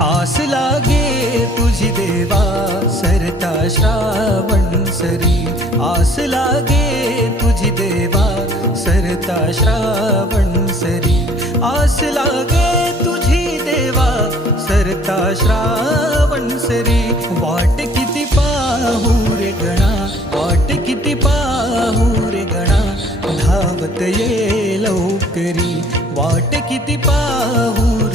आस लागे तुझी देवा सरता श्रावण सरी, आस लागे तुझी देवा सरता श्रावण सरी, आस लागे तुझी देवा सरता श्रावण सरी. वाट किती पाहू रे गणा, वाट किती पाहू रे गणा, धावत ये लवकरी. वाट किती पाहू